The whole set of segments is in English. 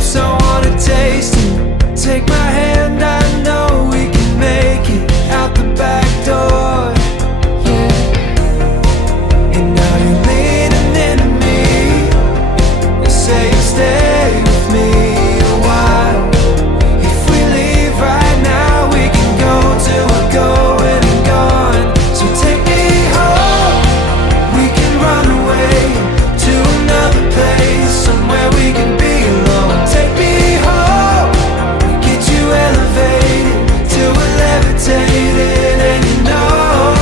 lips, I wanna taste it. Take my hand, I know we can make it out the back door. Yeah. And now you're leaning into me. You say you'll stay with me a while. If we leave right now, we can go till we're going and gone. So take me home. We can run away to another place, somewhere we can be alone. Take me home. Get you elevated till we're levitating, and you know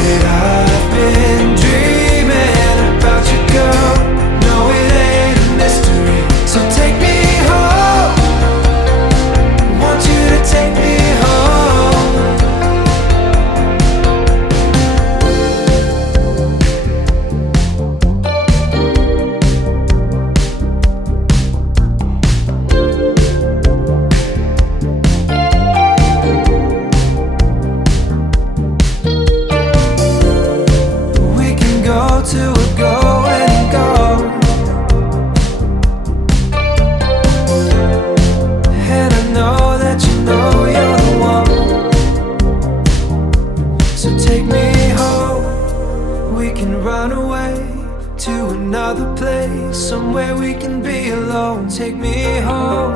that I've been dreaming about you, girl. No, it ain't a mystery. So take me home. I want you to take me home. We can go till we're going and go. And I know that you know you're the one. So take me home. We can run away to another place, somewhere we can be alone. Take me home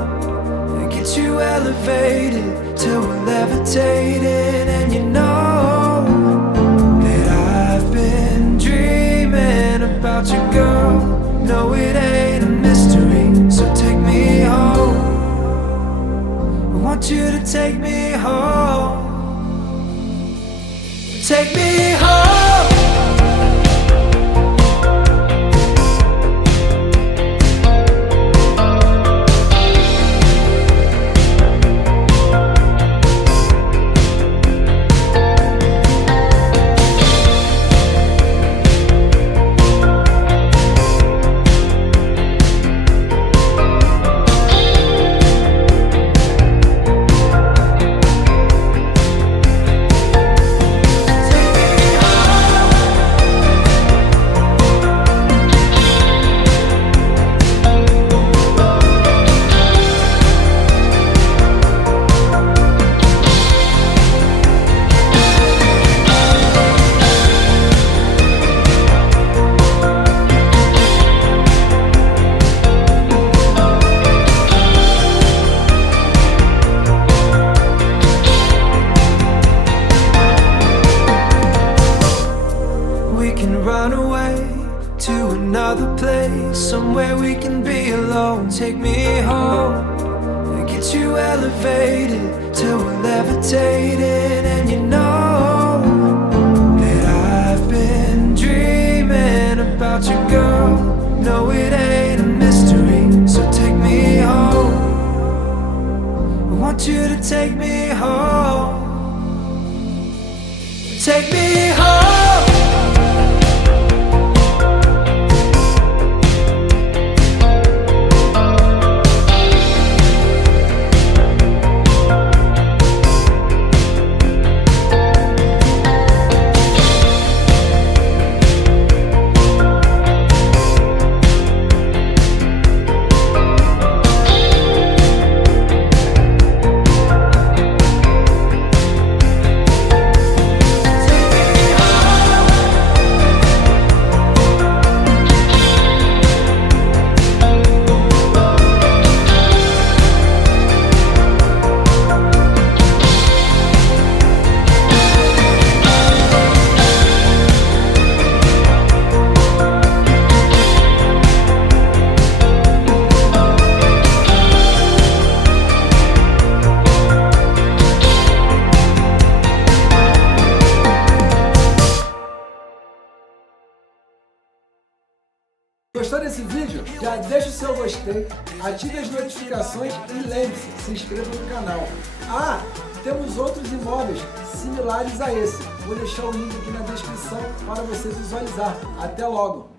and get you elevated till we're levitating, and you know that I've been dreaming about you, girl. No, it ain't a mystery. So take me home. I want you to take me home. Take me home. We can run away to another place, somewhere we can be alone. Take me home and get you elevated till we're levitating, and you know that I've been dreaming about you, girl. No, it ain't a mystery. So take me home. I want you to take me home. Take me home. Gostou desse vídeo? Já deixa o seu gostei, ative as notificações e lembre-se, se inscreva no canal. Ah, temos outros imóveis similares a esse. Vou deixar o link aqui na descrição para você visualizar. Até logo!